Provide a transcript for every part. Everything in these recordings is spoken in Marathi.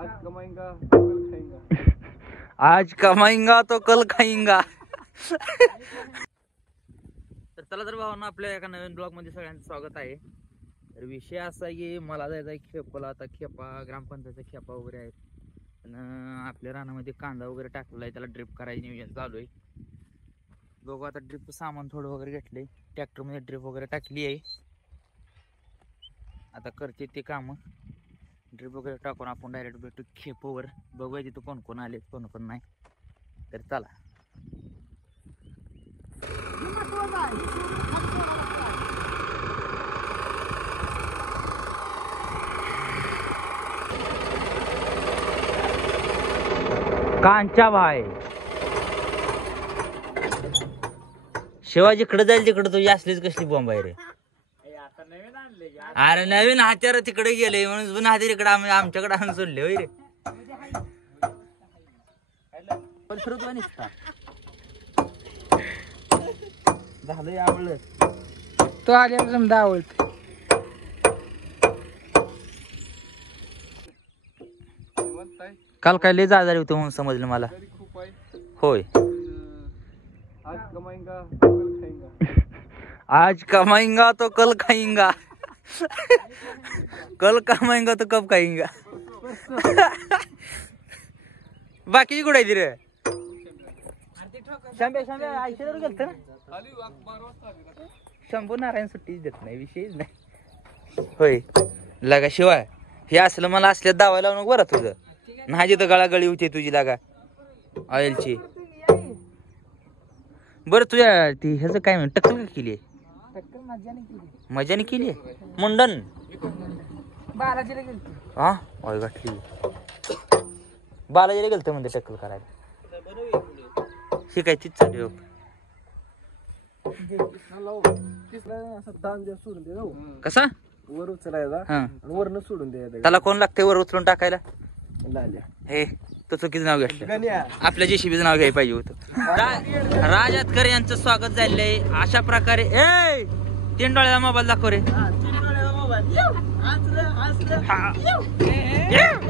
आज कमाएंगा तो कल खाएंगा। आज कमाएंगा तो कल खाएंगा. तर चला तर भावांनो, आपल्या एका नवीन ब्लॉग मध्ये सगळ्यांचं स्वागत आहे. तर विषय असा आहे की मला जायचं आहे खेपाला. आता खेपा ग्रामपंचायतचा खेपा वगैरे आहेत. आणि आपल्या रानामध्ये कांदा वगैरे टाकलेला आहे, त्याला ड्रिप करायचं नियोजन चालू आहे. बघू आता ड्रिपचं सामान थोडं वगैरे घेतलंय, ट्रॅक्टरमध्ये ड्रिप वगैरे टाकली आहे. आता करते ते काम. ड्रिप वगैरे टाकून आपण डायरेक्ट भेटू खेपावर. बघूया तिथं कोण कोण आले कोण कोण नाही. तर चला. कांचा भाई शिवाजीकडे जाईल तिकडे तुझी असलीच कसली बॉम्ब आहे रे. अरे नवीन हत्यार तिकडे गेले म्हणून जुना हत्यार इकडे आमच्याकडे आणून सोडले होय रे. झालं आवडलं तो आल्यावर समजा आवडत. काल काय लय आजारी होते म्हणून समजलं मला. होय आज कमाएंगा तो कल खाएंगा. आज कमाएंगा तो कल खाएंगा. कल कमाएंगा तो कब खाएंगा. बाकीची कुठे आहे रे. गेलत ना. शंभू नारायण सुट्टीच देत नाही, विषयच नाही. होय लागा शिवाय हे असलं मला असल्या दावायला लावून बरं तुझं नाही. जिथं गळागळी होती तुझी लागा ऑइलची. बरं तुझ्या ती ह्याचं काय म्हण टक्कल का केली. मजाने केली मुंडन. बालाजीला गेलतो. हा ऑय घातली. बालाजीला गेलत म्हणजे टक्कल करायला. शिकायचीच चालू. कसा वर उचलायचा हा आणि वरनं सोडून द्यायचा. त्याला कोण लागते वर उचलून टाकायला. लाल्या. हे तो चुकीचं नाव घेतलं. आपल्या जेसीबीचं नाव घ्यायला पाहिजे होतं. राज आतकर यांचं स्वागत झालेलं आहे अशा प्रकारे. ए 3 डोळ्याचा मोबाईल दाखव रे.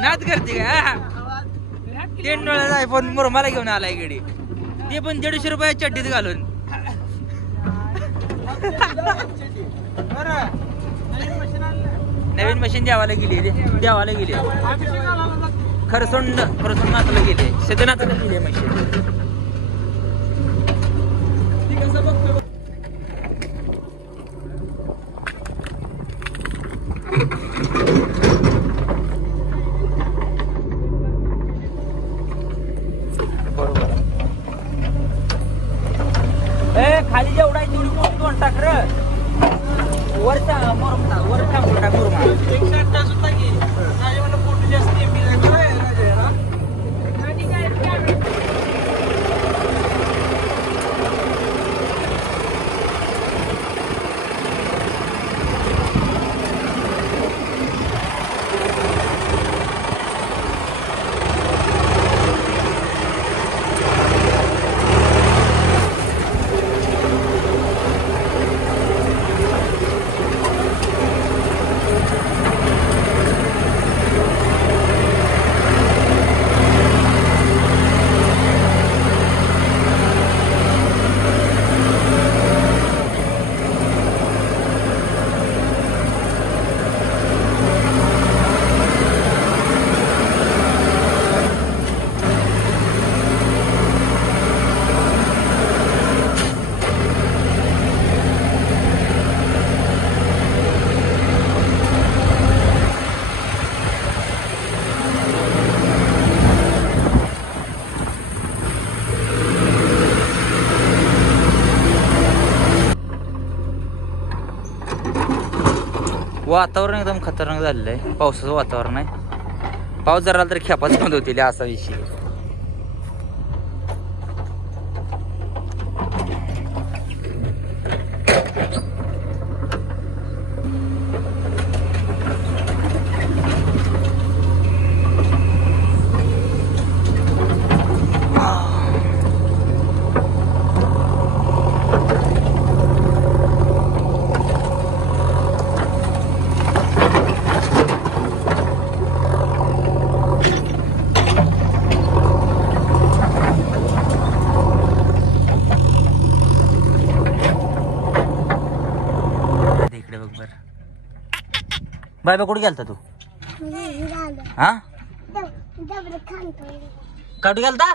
नाच करते का. 3 डोळ्याचा आयफोन मुरमाला घेऊन आलाय गडी. ते पण 150 रुपये चड्डीत घालून. नवीन मशीन द्यावाला गेली खरसोंडातला गेले सिद्धनाथला गेली मशीन. बरोबर खाली जेवढा आहे तेवढी मोठी दोन टाक रे. वरचा मोठा मुरमा. वातावरण एकदम खतरनाक झालेलं आहे. पावसाचं वातावरण आहे. पाऊस जरा तर खेपाच बंद होतील असा विषय. बाबा कुठे गेलता तू हा काढू गेलता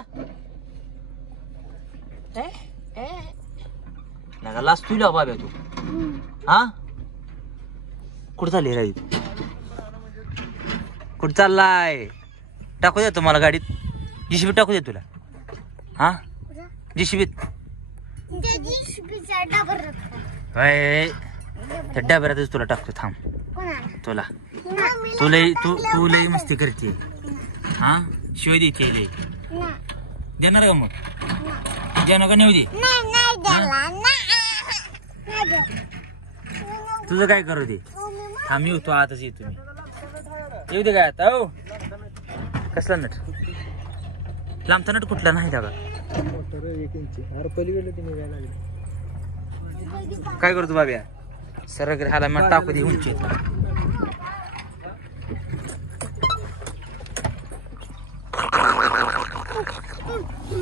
नका लास्ट तुला बाबा तू हा कुठं चालली राई कुठं चाललाय टाकू दे तुम्हाला गाडीत जीसीबी टाकू दे तुला हा जीसीबीत त्या डब्यातच तुला टाकतो थांब तुला तू लई मस्ती करते हा शिवाय देते लई देणार का मग देणार का नेऊ दे तुझं काय करू दे आम्ही येतो आताच येतो मी येऊ दे काय आता हो कसला नट लांबचा नट कुठला नाही का काय करतो बाब्या सर हाला मग टाकू दे उंची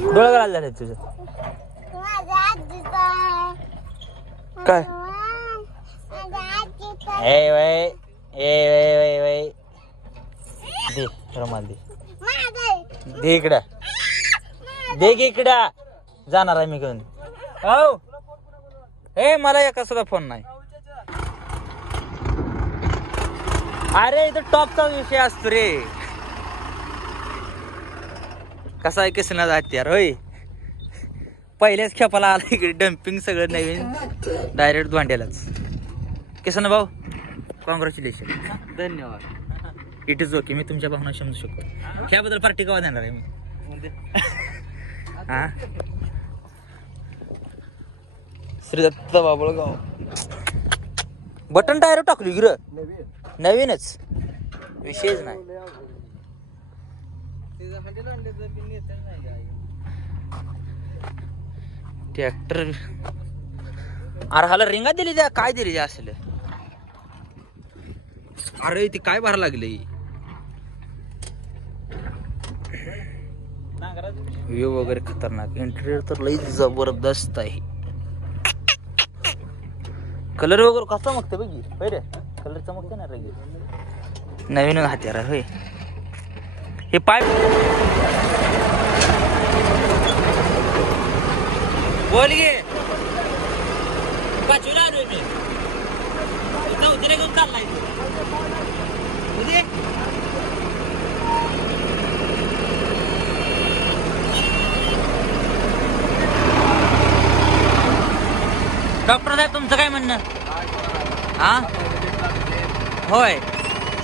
डोळा घालायला झाले तुझं काय ए वय दे रुमाल दे दे इकडं दे इकडं जाणार आहे मी घेऊन हो ए मला एका सुद्धा फोन नाही अरे इथं टॉपचा विषय असतो रे कसा आहे किसना जाते यार होय पहिल्याच खेपाला आला इकडे डम्पिंग सगळं नवीन डायरेक्ट भांड्यालाच किसन भाऊ कॉंग्रॅच्युलेशन धन्यवाद इट इज ओके मी तुमच्या भावना समजू शकतो ह्याबद्दल पार्टी केव्हा देणार आहे मी हा श्रीदत्त बाबळगाव बटन टायर टाकली गिर नवीनच विषयच नाही ट्रॅक्टर अरे हाला रिंगा दिली द्या काय दिली द्या असेल अरे ती काय भरा लागली व्ह्यू वगैरे खतरनाक इंटेरियर तर लई जबरदस्त आहे कलर वगैरे कसा चमकते बघी पहिले कलर चमकते ना रगी नवीन हत्यार होय हे पाय बोल गे पाचवीला आलोय मी इथं उतरे घेऊन चाललाय डॉक्टर साहेब तुमचं काय म्हणणं हा होय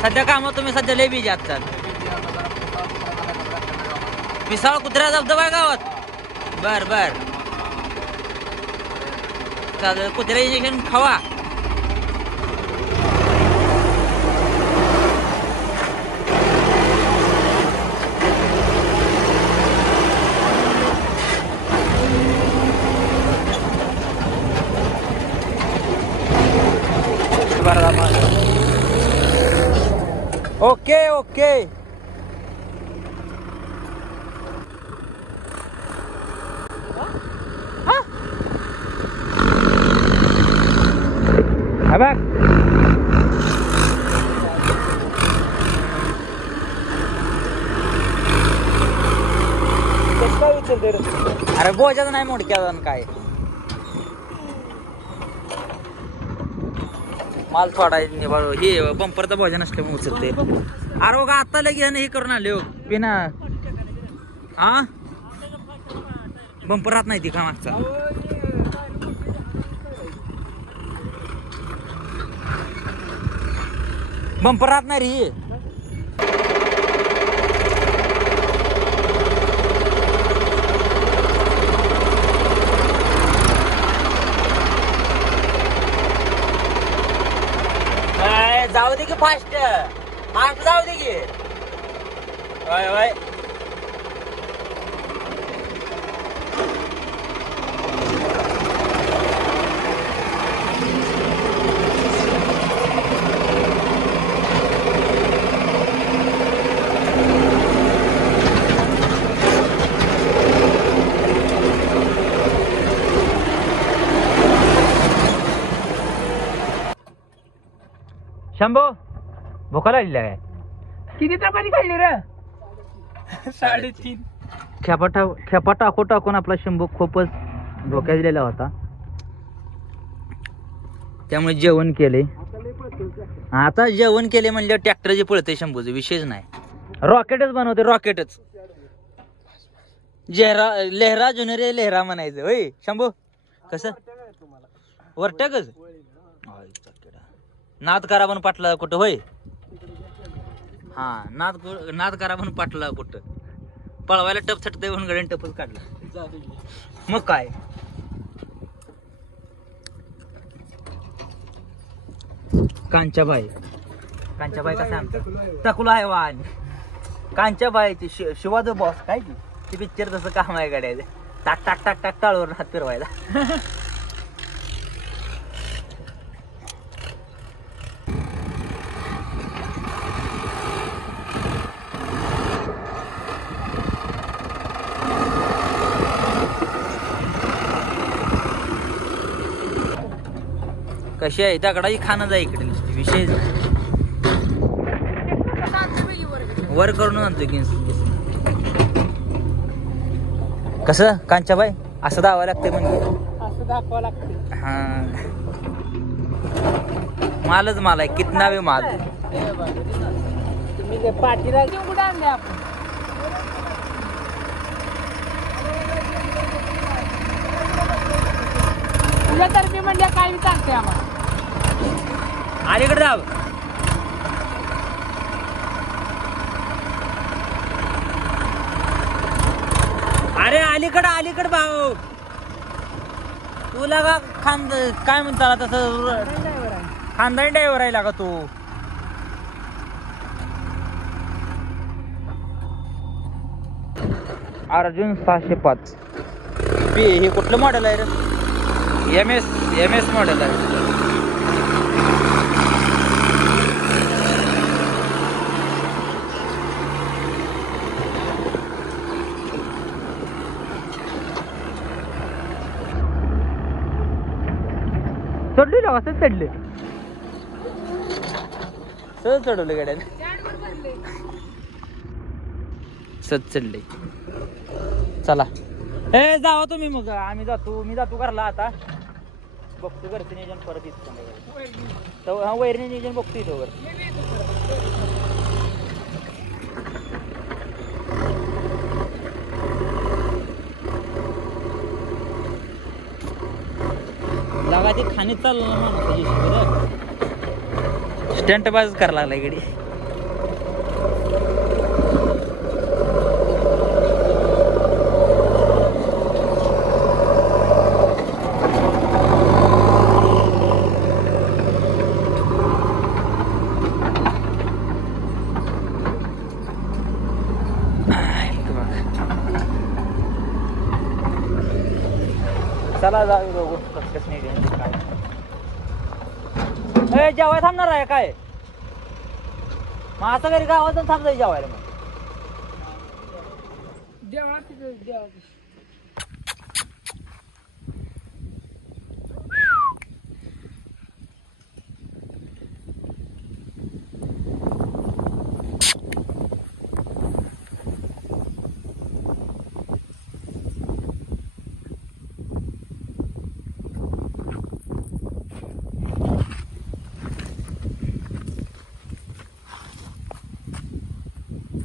सध्या काम तुम्ही सध्या लय बिजी आहात पिसाळ कुत्र्या धबधबा गावात बर बर कुत्र्या इंजेक्शन खावा ओके ओके बघ अरे बोजाच नाही मोडक्या काय माल थोडा हे बंपरचा भोजन असल्यामुळे उचलते अरे बघा आता लगे हे करून आले हो पिना हा बंपर राहत नाही ती का मागचा बंपर राहत नाही रे जाऊ दे की फास्ट फास्ट जाऊ दे की होय होय शंभो भोका लागली काय किती चपाती खाल्ली रे 3.5 खेपा टाकून आपला शंभू खूपच धोक्यात दिलेला होता. त्यामुळे जेवण केले. आता जेवण केले म्हणजे ट्रॅक्टर जे पळते शंभूचं विशेष नाही. रॉकेटच बनवते रॉकेटच. लेहरा जुनेरे लेहरा म्हणायचं होय शंभू. कसं वरटकच नाद करा पण पाटला कुठं होय. हा नाद करा पण पाटला कुठं. पळवायला टप छटते म्हणून गड्यान टपच काढला. मग काय कांच्याबाई कसा आमचा टकुला आहे वाहन. कांच्याबाईची शिवाजो बॉस काय की ते पिक्चर तसं काम आहे गाड्याचं. टाक टाक टाक टाक टाळवर हात फिरवायला. कशी आहे दगडाची खाणं जा इकडे नुसती विषय वर करून आणतो की कसं कांच्याबाई असं दावा लागतंय म्हणजे असं दाखवावं लागतं. हा मालच माल आहे कितना वे माल. तुम्ही ते पाठीला कुठे आणले आपण तुझ्यातर्फे म्हणजे काय सांगते आम्हाला. अलीकडे जाव अरे अलीकडे भाऊ तुला का काय म्हणता तसं खानदानी ड्रायव्हर आहे का तू. अर्जुन 605 हे कुठलं मॉडेल आहे रे. एम एस मॉडेल आहे. चढले ना असं चढले सहज चढवले गाड्याने सहज चढले. चला ए जावा तुम्ही मग मी जातो घरला आता. बघतो घरचं नियोजन परत येतो. वैरणी नियोजन बघतो इथं वर. लागा ती खाणी चालू ना माणूस स्टंट बाज करायला लागला इकडे. चला जाऊ बघू कसं नाही काय जेवाय थांबणार आहे काय. मग असं घरी गावात थांब जाई जेवायला. मग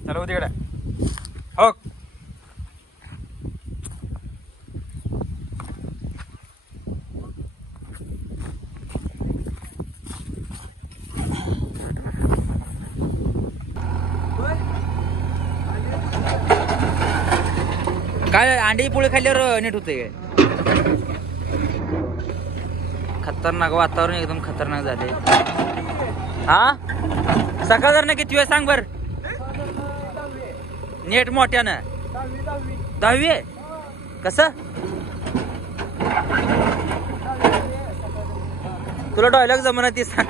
चला तिकडे हो. काय अंडी पोळी खाल्ल्यावर नीट होते. खतरनाक वातावरण एकदम खतरनाक झाले. हा सकाळ जर ना किती वेळ सांग बर. नेट मोठ्यानं 10वी आहे कसं. तुला डायलॉग जमणार ती सांग.